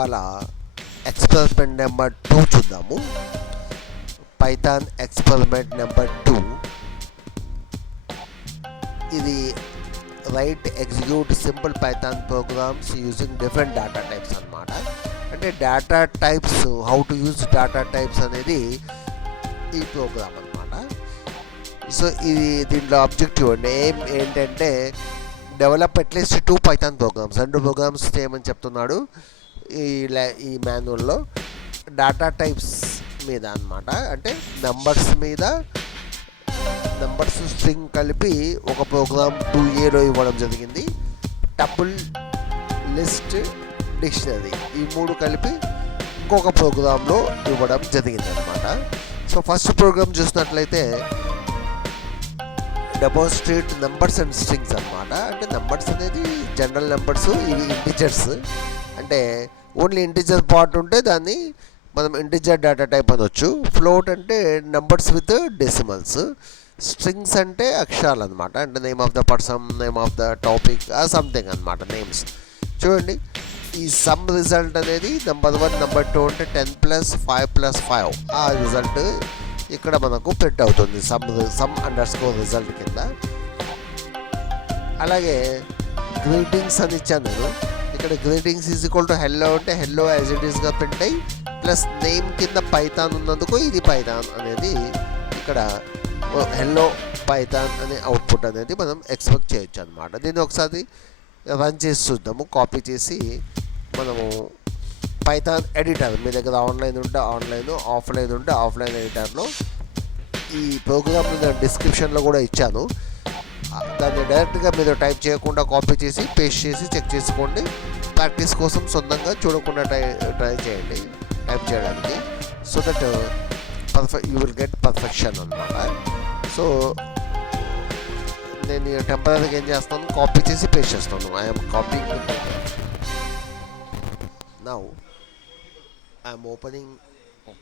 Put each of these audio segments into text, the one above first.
ఇవాళ experiment number 2 చూద్దాము. Python experiment number 2. ఇది right execute simple Python programs using different data types అన్నమాట. అంటే data types, how to use data types అనేది ఈ ప్రోగ్రామ్ అన్నమాట. సో ఇది దీంట్లో ఆబ్జెక్టివ్ ఏంటంటే డెవలప్ అట్లీస్ట్ 2 పైథాన్ ప్రోగ్రామ్స్, 2 ప్రోగ్రామ్స్ చేయమని చెప్తున్నాడు ఈ మాన్యువల్లో. డేటా టైప్స్ మీద అన్నమాట. అంటే నెంబర్స్ మీద, నెంబర్స్ స్ట్రింగ్ కలిపి ఒక ప్రోగ్రామ్ 2Aలో ఇవ్వడం జరిగింది. టపుల్, లిస్ట్, డిక్షనరీ ఈ 3 కలిపి ఇంకొక ప్రోగ్రాంలో ఇవ్వడం జరిగింది అనమాట. సో ఫస్ట్ ప్రోగ్రామ్ చూసినట్లయితే డెమోన్స్ట్రేట్ నెంబర్స్ అండ్ స్ట్రింగ్స్ అనమాట. అంటే నెంబర్స్ అనేది జనరల్ నెంబర్స్, ఇవి ఇంటిజర్స్. అంటే ఓన్లీ ఇంటిజర్ పార్ట్ ఉంటే దాన్ని మనం ఇంటిజర్ డేటా టైప్ అనొచ్చు. ఫ్లోట్ అంటే నెంబర్స్ విత్ డెసిమల్స్. స్ట్రింగ్స్ అంటే అక్షరాలు అనమాట. అంటే name of the person, name of the topic, something అనమాట, నేమ్స్. చూడండి, ఈ సమ్ రిజల్ట్ అనేది నెంబర్ 1, నెంబర్ 2 అంటే 10 + 5 + 5 ఆ రిజల్ట్ ఇక్కడ మనకు ప్రింట్ అవుతుంది సమ్ అండర్స్కోర్ రిజల్ట్ కింద. అలాగే గ్రీటింగ్స్ అని ఇచ్చాను నేను. ఇక్కడ greetings is equal to hello అంటే హెల్లో యాజ్ ఇట్ ఈస్గా ప్రింట్ అయ్యి ప్లస్ నేమ్ కింద పైథాన్ ఉన్నందుకు ఇది పైథాన్ అనేది ఇక్కడ హెల్లో పైథాన్ అనే అవుట్పుట్ అనేది మనం ఎక్స్పెక్ట్ చేయొచ్చు అనమాట. దీన్ని ఒకసారి రన్ చేసి చూద్దాము. కాపీ చేసి మనము పైథాన్ ఎడిటర్, మీ దగ్గర ఆన్లైన్ ఉంటే ఆన్లైన్, ఆఫ్లైన్ ఉంటే ఆఫ్లైన్ ఎడిటర్లో ఈ ప్రోగ్రామ్ నేను డిస్క్రిప్షన్లో కూడా ఇచ్చాను. దాన్ని డైరెక్ట్గా మీరు టైప్ చేయకుండా కాపీ చేసి పేస్ట్ చేసి చెక్ చేసుకోండి. ప్రాక్టీస్ కోసం సొంతంగా చూడకుండా ట్రై చేయండి టైప్ చేయడానికి. So that you will get perfection అనమాట. సో నేను టెంపరీగా ఏం చేస్తాను, కాపీ చేసి పేస్ట్ చేస్తాను. I'm copying now. I'm opening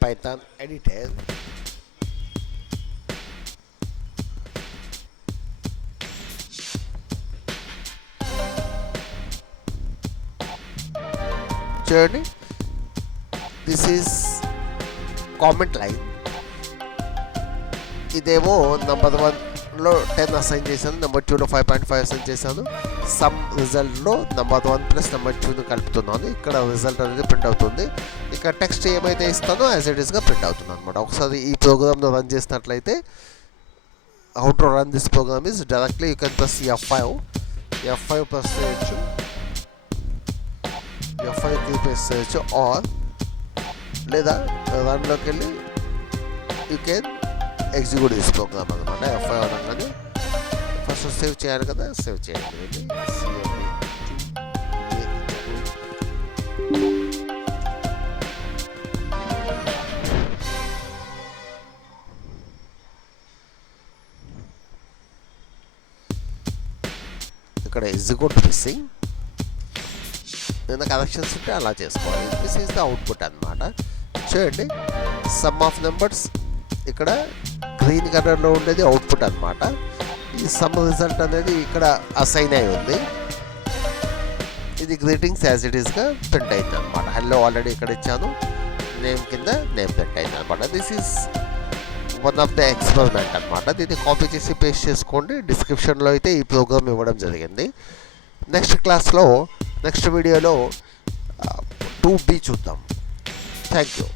Python editor. చూడండి, దిస్ ఈజ్ కామెంట్ లైన్. ఇదేమో నెంబర్ 1లో 10 అసైన్ చేశాను, నెంబర్ 2లో 5.5 అసైన్ చేశాను. సమ్ రిజల్ట్లో నెంబర్ 1 + నెంబర్ 2ని కలుపుతున్నాను. ఇక్కడ రిజల్ట్ అనేది ప్రింట్ అవుతుంది. ఇక్కడ టెక్స్ట్ ఏమైతే ఇస్తానో యాజ్ ఇట్ ఈస్గా ప్రింట్ అవుతుంది అనమాట. ఒకసారి ఈ ప్రోగ్రామ్ను రన్ చేసినట్లయితే, how to run this program is directly you can press F5 press చేయొచ్చు, F5 ప్రెస్ చేయొచ్చు, ఆర్ లేదా రన్లోకి వెళ్ళి you can execute this program అనమాట. F5 అనగానే ఫస్ట్ సేవ్ చేయాలి కదా, సేవ్ చేయండి. ఇక్కడ ఎగ్జిక్యూట్ మిస్సింగ్, ఏదైనా కరెక్షన్స్ ఉంటే అలా చేసుకోవాలి. దిస్ ఈజ్ ద అవుట్పుట్ అనమాట. చూడండి, సమ్ ఆఫ్ నెంబర్స్ ఇక్కడ గ్రీన్ కలర్లో ఉండేది అవుట్పుట్ అనమాట. ఈ సమ్ రిజల్ట్ అనేది ఇక్కడ అసైన్ అయి ఉంది. ఇది గ్రీటింగ్స్ యాజ్ ఇట్ ఈస్గా ప్రింట్ అయింది అనమాట. హెల్లో ఆల్రెడీ ఇక్కడ ఇచ్చాను, నేమ్ కింద నేమ్ ప్రింట్ అయింది అనమాట. This is one of the experiment అనమాట. దీన్ని కాపీ చేసి పేస్ట్ చేసుకోండి. డిస్క్రిప్షన్లో అయితే ఈ ప్రోగ్రామ్ ఇవ్వడం జరిగింది. నెక్స్ట్ వీడియోలో 2B చూద్దాం. Thank you.